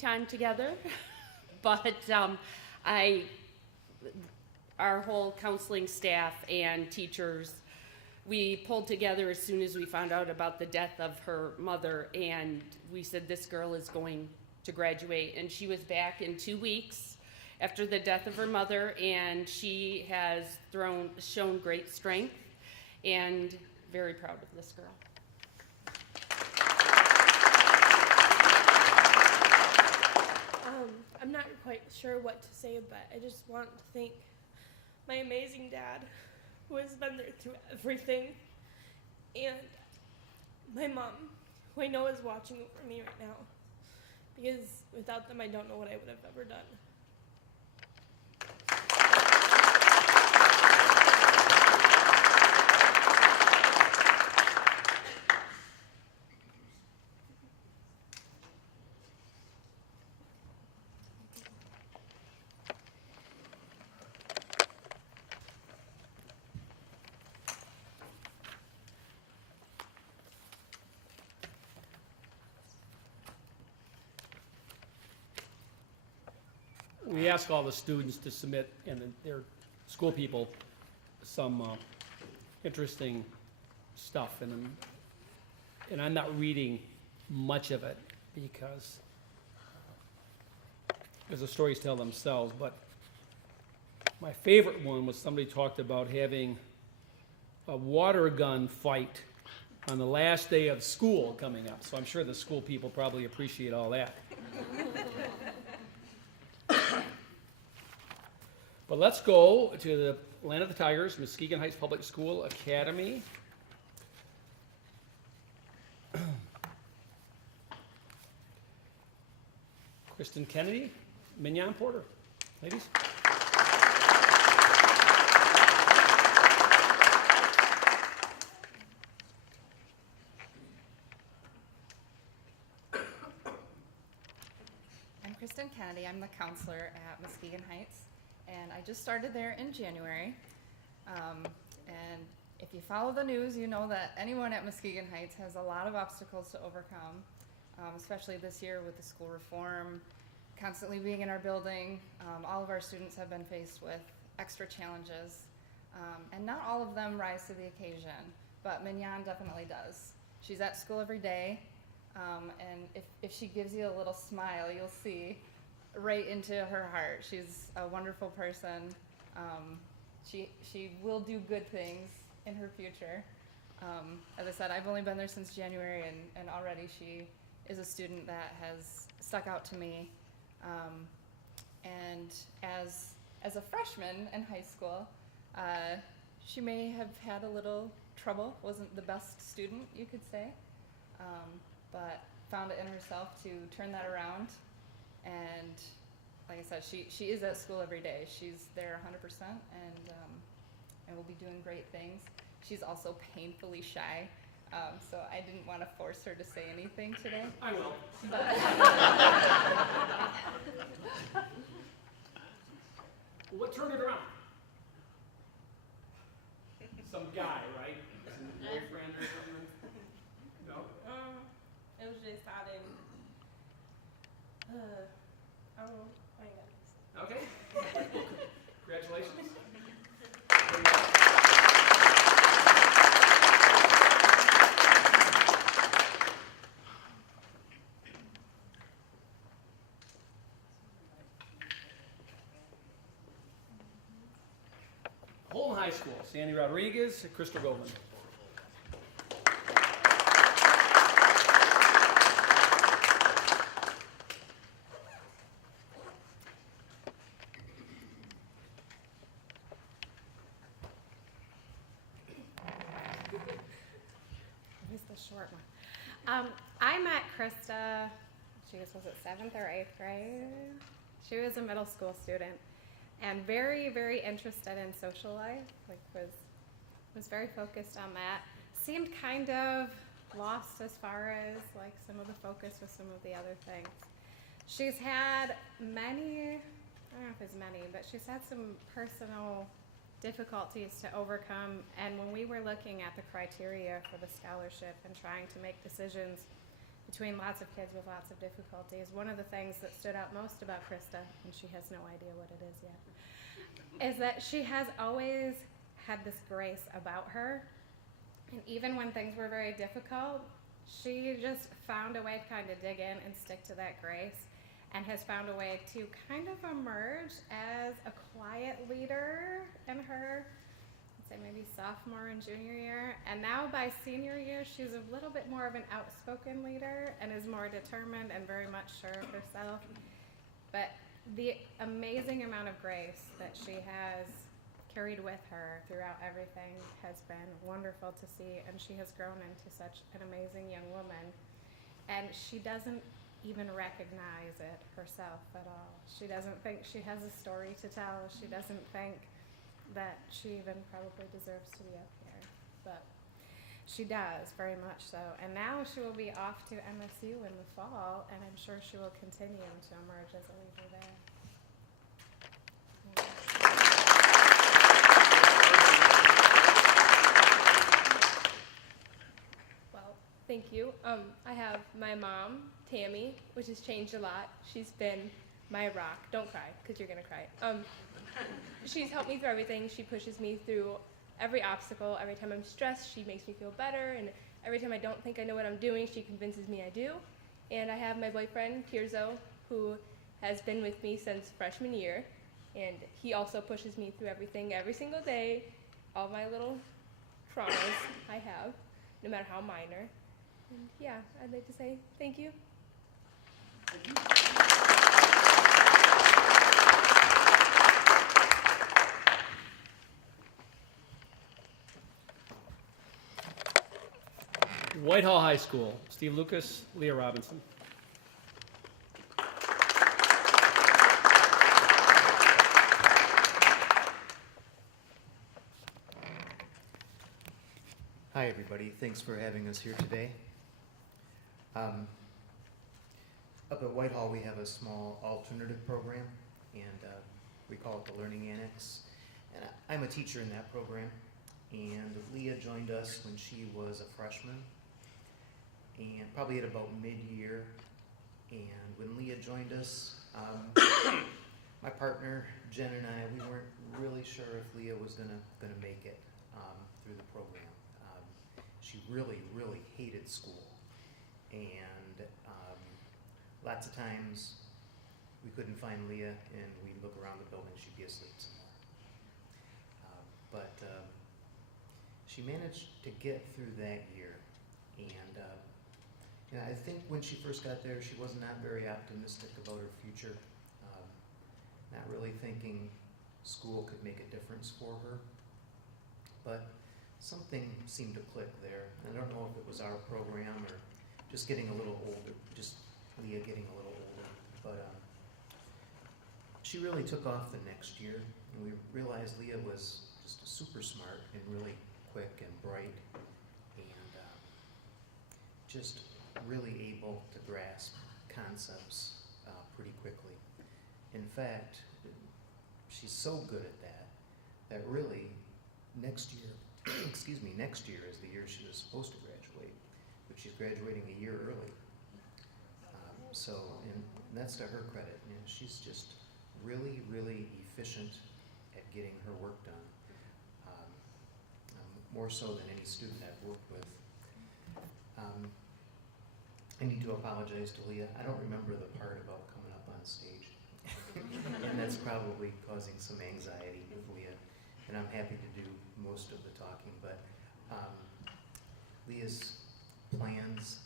time together, but our whole counseling staff and teachers, we pulled together as soon as we found out about the death of her mother, and we said, this girl is going to graduate. And she was back in 2 weeks after the death of her mother, and she has shown great strength, and very proud of this girl. I'm not quite sure what to say, but I just want to thank my amazing dad, who has been there through everything, and my mom, who I know is watching over me right now, because without them, I don't know what I would have ever done. We ask all the students to submit, and their school people, some interesting stuff, and I'm not reading much of it because the stories tell themselves, but my favorite one was somebody talked about having a water gun fight on the last day of school coming up, so I'm sure the school people probably appreciate all that. But let's go to the Land of the Tigers, Muskegon Heights Public School Academy. Kristen Kennedy, Mignon Porter. Ladies. I'm Kristen Kennedy. I'm the counselor at Muskegon Heights. And I just started there in January. And if you follow the news, you know that anyone at Muskegon Heights has a lot of obstacles to overcome, especially this year with the school reform, constantly being in our building. All of our students have been faced with extra challenges, and not all of them rise to the occasion, but Mignon definitely does. She's at school every day, and if she gives you a little smile, you'll see right into her heart. She's a wonderful person. She will do good things in her future. As I said, I've only been there since January, and already she is a student that has stuck out to me. And as a freshman in high school, she may have had a little trouble, wasn't the best student, you could say, but found it in herself to turn that around. And like I said, she is at school every day. She's there 100%, and will be doing great things. She's also painfully shy, so I didn't want to force her to say anything today. I will. What turned it around? Some guy, right? Some boyfriend or something? No? It was just starting. I don't know. I ain't got this. Okay. Congratulations. Holton High School, Sandy Rodriguez, Crystal Goldman. Here's the short one. I met Krista, was it 7th or 8th grade? She was a middle school student and very, very interested in social life, was very focused on that. Seemed kind of lost as far as some of the focus with some of the other things. She's had many, I don't know if it's many, but she's had some personal difficulties to overcome, and when we were looking at the criteria for the scholarship and trying to make decisions, between lots of kids with lots of difficulties. One of the things that stood out most about Krista, and she has no idea what it is yet, is that she has always had this grace about her. And even when things were very difficult, she just found a way to kind of dig in and stick to that grace, and has found a way to kind of emerge as a quiet leader in her, I'd say maybe sophomore and junior year. And now by senior year, she's a little bit more of an outspoken leader and is more determined and very much sure of herself. But the amazing amount of grace that she has carried with her throughout everything has been wonderful to see, and she has grown into such an amazing young woman, and she doesn't even recognize it herself at all. She doesn't think she has a story to tell. She doesn't think that she even probably deserves to be up here, but she does, very much so. And now she will be off to MSU in the fall, and I'm sure she will continue to emerge as a leader there. Thank you. I have my mom, Tammy, which has changed a lot. She's been my rock. Don't cry, because you're going to cry. She's helped me through everything. She pushes me through every obstacle. Every time I'm stressed, she makes me feel better. And every time I don't think I know what I'm doing, she convinces me I do. And I have my boyfriend, Tirzo, who has been with me since freshman year. And he also pushes me through everything every single day, all my little traumas I have, no matter how minor. And yeah, I'd like to say thank you. Whitehall High School, Steve Lucas, Leah Robinson. Hi, everybody. Thanks for having us here today. Up at Whitehall, we have a small alternative program, and we call it the Learning Annex. And I'm a teacher in that program, and Leah joined us when she was a freshman, and probably at about mid-year. And when Leah joined us, my partner, Jen, and I, we weren't really sure if Leah was gonna make it through the program. She really, really hated school, and lots of times we couldn't find Leah, and we'd look around the building, she'd be asleep somewhere. But she managed to get through that year, and I think when she first got there, she was not very optimistic about her future, not really thinking school could make a difference for her, but something seemed to click there. I don't know if it was our program or just getting a little older, just Leah getting a little older, but she really took off the next year, and we realized Leah was just super smart and really quick and bright, and just really able to grasp concepts pretty quickly. In fact, she's so good at that really next year, next year is the year she was supposed to graduate, but she's graduating a year early. And that's to her credit. You know, she's just really, really efficient at getting her work done, more so than any student I've worked with. I need to apologize to Leah. I don't remember the part about coming up on stage, and that's probably causing some anxiety with Leah. And I'm happy to do most of the talking, but Leah's plans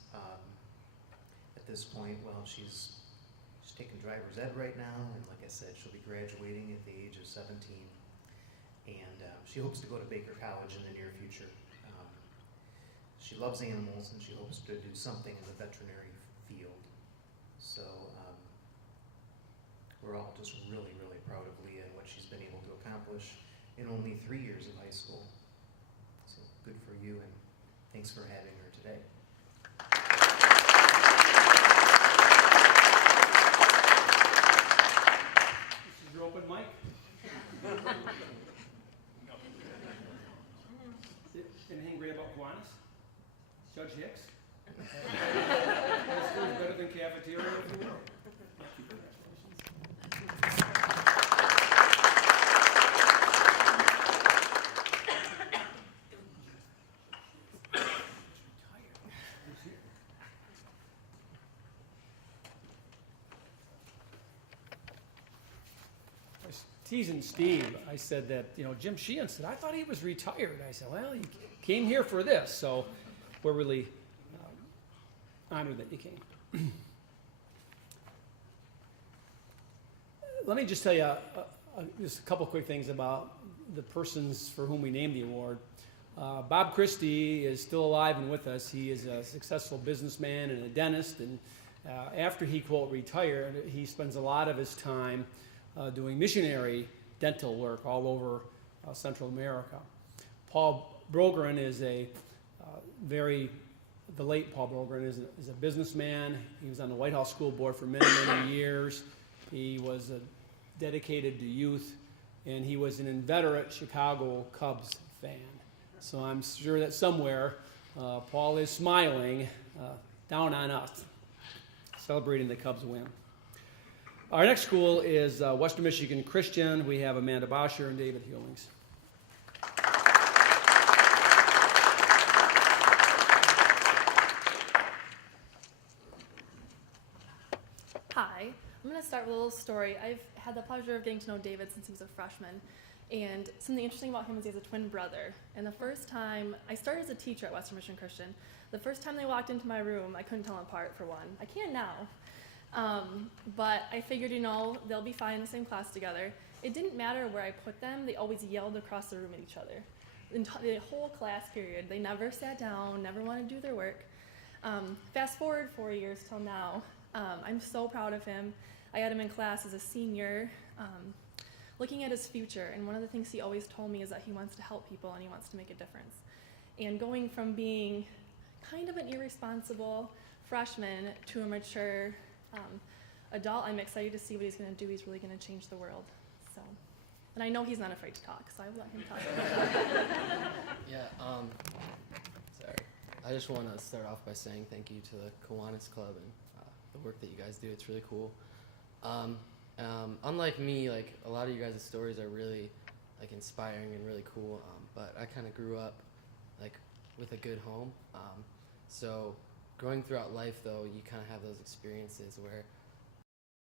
at this point, well, she's taking driver's ed right now, and like I said, she'll be graduating at the age of 17, and she hopes to go to Baker College in the near future. She loves animals, and she hopes to do something in the veterinary field. So we're all just really, really proud of Leah and what she's been able to accomplish in only 3 years of high school. So good for you, and thanks for having her today. This is your open mic. Anything great about Kiwanis? Judge Hicks? and cafeteria if you will. I was teasing Steve. I said that, Jim Sheehan said, I thought he was retired. I said, well, he came here for this, so we're really honored that you came. Let me just tell you just a couple quick things about the persons for whom we named the award. Bob Christie is still alive and with us. He is a successful businessman and a dentist, and after he, quote, retired, he spends a lot of his time doing missionary dental work all over Central America. Paul Brogren is the late Paul Brogren is a businessman. He was on the White House School Board for many, many years. He was dedicated to youth, and he was an inveterate Chicago Cubs fan. So I'm sure that somewhere Paul is smiling down on us, celebrating the Cubs win. Our next school is Western Michigan Christian. We have Amanda Boscher and David Hewlings. Hi, I'm going to start with a little story. I've had the pleasure of getting to know David since he was a freshman, and something interesting about him is he has a twin brother. And the first time, I started as a teacher at Western Michigan Christian. The first time they walked into my room, I couldn't tell them apart, for one. I can now. But I figured, they'll be fine in the same class together. It didn't matter where I put them, they always yelled across the room at each other. The whole class period, they never sat down, never wanted to do their work. Fast forward 4 years till now. I'm so proud of him. I had him in class as a senior, looking at his future, and one of the things he always told me is that he wants to help people and he wants to make a difference. And going from being kind of an irresponsible freshman to a mature adult, I'm excited to see what he's going to do. He's really going to change the world. So, and I know he's not afraid to talk, so I will let him talk. Yeah, sorry. I just want to start off by saying thank you to the Kiwanis Club and the work that you guys do. It's really cool. Unlike me, a lot of you guys' stories are really inspiring and really cool, but I kind of grew up with a good home. So growing throughout life, though, you kind of have those experiences where